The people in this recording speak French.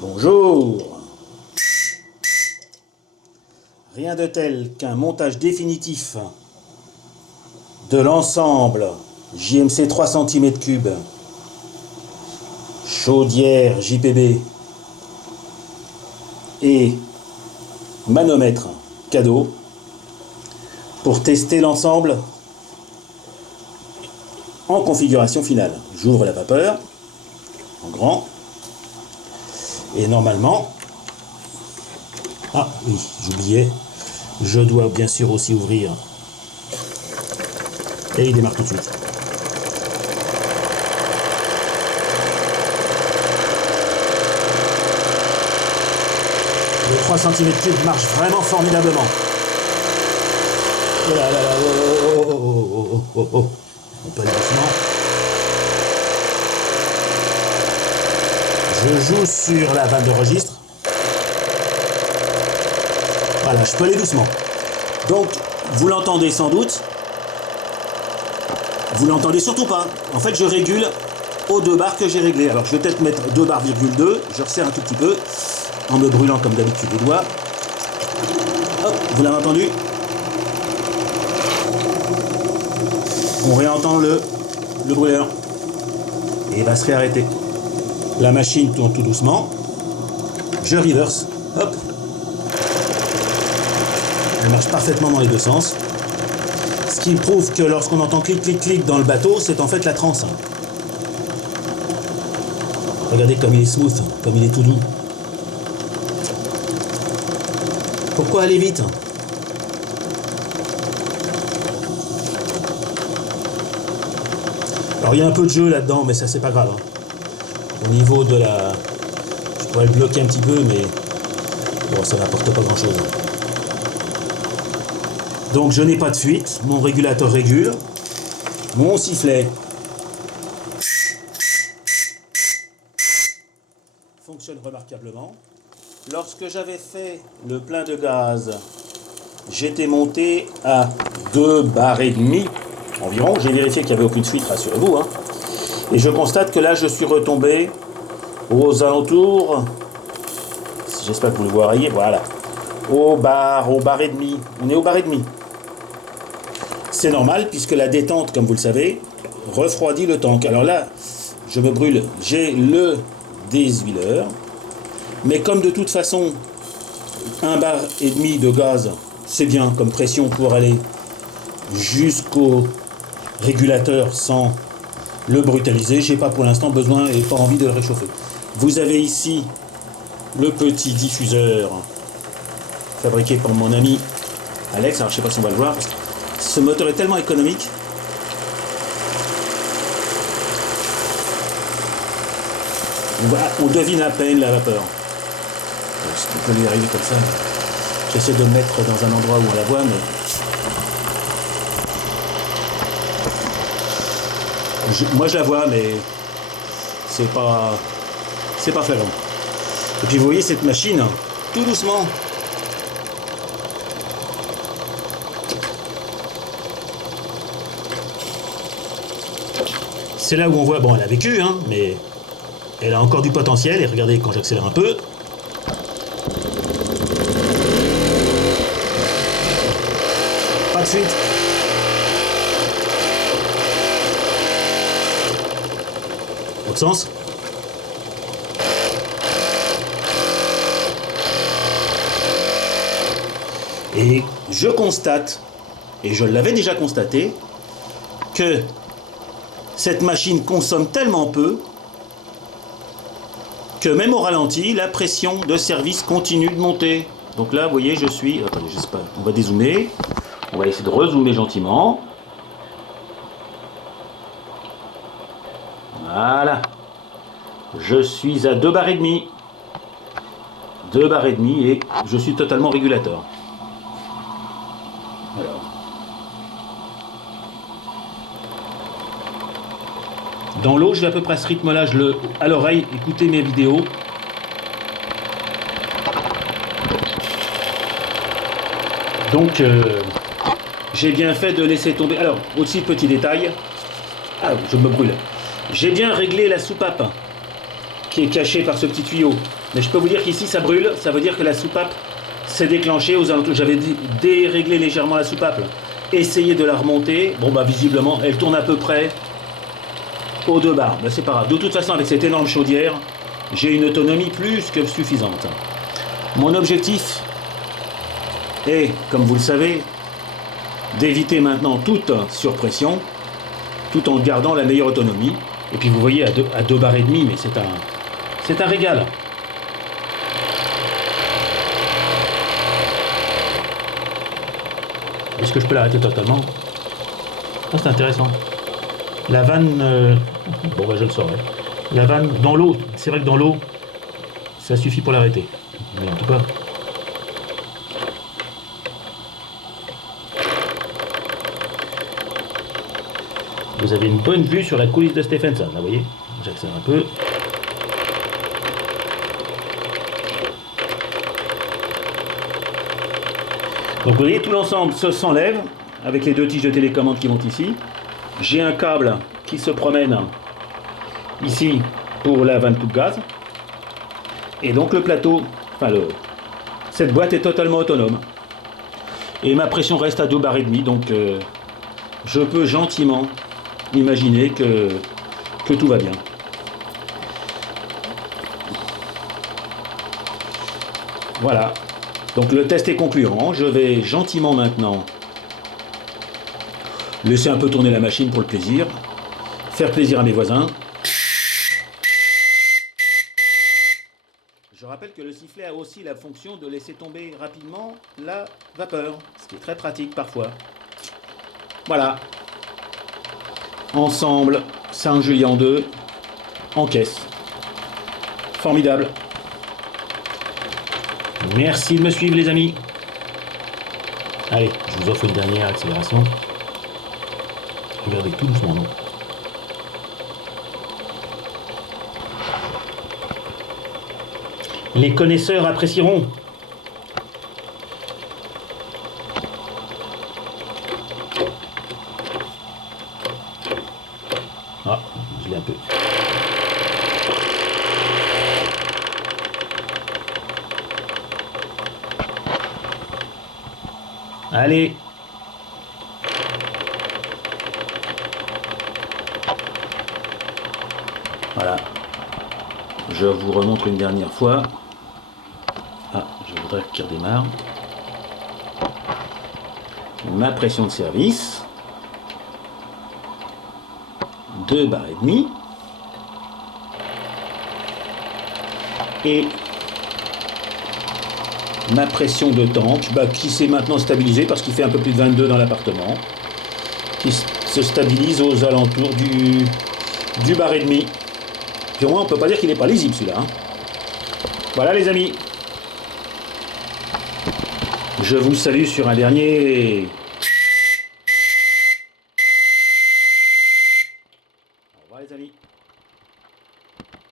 Bonjour. Rien de tel qu'un montage définitif de l'ensemble JMC 3 cm3 chaudière JPB et manomètre cadeau pour tester l'ensemble en configuration finale. J'ouvre la vapeur en grand et normalement, ah oui, j'oubliais, je dois bien sûr aussi ouvrir et il démarre tout de suite. Le 3 cm3 marche vraiment formidablement. Oh là là là, oh. On peut aller doucement. Je joue sur la vanne de registre. Voilà, je peux aller doucement. Donc, vous l'entendez sans doute. Vous l'entendez surtout pas. En fait, je régule aux 2 bars que j'ai réglés. Alors, je vais peut-être mettre 2 bars, 2. Je resserre un tout petit peu en me brûlant comme d'habitude les doigts. Hop, vous l'avez entendu? On réentend le brûleur. Et il va se réarrêter. La machine tourne tout doucement. Je reverse. Hop. Elle marche parfaitement dans les 2 sens. Ce qui prouve que lorsqu'on entend clic, clic, clic dans le bateau, c'est en fait la transe. Regardez comme il est smooth, comme il est tout doux. Pourquoi aller vite? Alors il y a un peu de jeu là-dedans, mais ça c'est pas grave. Au niveau de la... Je pourrais le bloquer un petit peu, mais bon, ça n'apporte pas grand-chose. Donc je n'ai pas de fuite, mon régulateur régule, mon sifflet fonctionne remarquablement. Lorsque j'avais fait le plein de gaz, j'étais monté à 2 bars et demi environ. J'ai vérifié qu'il n'y avait aucune fuite, rassurez-vous. Et je constate que là, je suis retombé aux alentours, j'espère que vous le voyez, voilà, au bar et demi. On est au bar et demi. C'est normal puisque la détente, comme vous le savez, refroidit le tank. Alors là, je me brûle, j'ai le déshuileur, mais comme de toute façon, 1 bar et demi de gaz, c'est bien comme pression pour aller jusqu'au régulateur sans le brutaliser. J'ai pas pour l'instant besoin et pas envie de le réchauffer. Vous avez ici le petit diffuseur fabriqué par mon ami Alex. Alors je sais pas si on va le voir parce que ce moteur est tellement économique. On devine à peine la vapeur. On peut lui arriver comme ça. J'essaie de le mettre dans un endroit où on la voit, mais moi je la vois, mais c'est pas flagrant. Et puis vous voyez cette machine, tout doucement. C'est là où on voit, bon, elle a vécu, mais elle a encore du potentiel. Et regardez quand j'accélère un peu. Pas de fuite. Autre sens. Et je constate, et je l'avais déjà constaté, que cette machine consomme tellement peu que même au ralenti, la pression de service continue de monter. Donc là, vous voyez, je suis... Attendez, je sais pas, on va dézoomer. On va essayer de rezoomer gentiment. Voilà. Je suis à 2 bars et demi. 2 bars et demi et je suis totalement régulateur. Alors. Dans l'eau, je vais à peu près à ce rythme-là, à l'oreille, écoutez mes vidéos. Donc, j'ai bien fait de laisser tomber. Alors, aussi petit détail. Ah, je me brûle. J'ai bien réglé la soupape. qui est caché par ce petit tuyau. Mais je peux vous dire qu'ici ça brûle, ça veut dire que la soupape s'est déclenchée aux alentours. J'avais déréglé légèrement la soupape, essayé de la remonter. Bon bah visiblement elle tourne à peu près aux 2 bars. Ben, c'est pas grave. De toute façon avec cette énorme chaudière, j'ai une autonomie plus que suffisante. Mon objectif est, comme vous le savez, d'éviter maintenant toute surpression, tout en gardant la meilleure autonomie. Et puis vous voyez à 2 bars et demi, mais c'est un régal. Est-ce que je peux l'arrêter totalement? Ah, c'est intéressant. La vanne, bon bah je le saurai. La vanne dans l'eau, c'est vrai que dans l'eau, ça suffit pour l'arrêter. Mais en tout cas. Vous avez une bonne vue sur la coulisse de Stephenson, là, vous voyez. J'accélère un peu. Donc vous voyez, tout l'ensemble s'enlève avec les 2 tiges de télécommande qui vont ici. J'ai un câble qui se promène ici pour la vanne coupe gaz. Et donc le plateau, enfin cette boîte est totalement autonome. Et ma pression reste à 2 bars et demi, donc je peux gentiment imaginer que tout va bien. Voilà. Donc le test est concluant. Je vais gentiment maintenant laisser un peu tourner la machine pour le plaisir, faire plaisir à mes voisins. Je rappelle que le sifflet a aussi la fonction de laisser tomber rapidement la vapeur, ce qui est très pratique parfois. Voilà. Ensemble, Saint-Julien 2 en caisse. Formidable. Merci de me suivre les amis. Allez, je vous offre une dernière accélération. Regardez tout doucement, non? Les connaisseurs apprécieront. Ah, je l'ai un peu. Allez. Voilà. Je vous remontre une dernière fois. Ah, je voudrais qu'il redémarre. Ma pression de service. 2 bars et demi. Et ma pression de tank, qui s'est maintenant stabilisée parce qu'il fait un peu plus de 22 dans l'appartement, qui se stabilise aux alentours du bar et demi. Puis au moins on peut pas dire qu'il n'est pas lisible celui-là. Hein. Voilà les amis. Je vous salue sur un dernier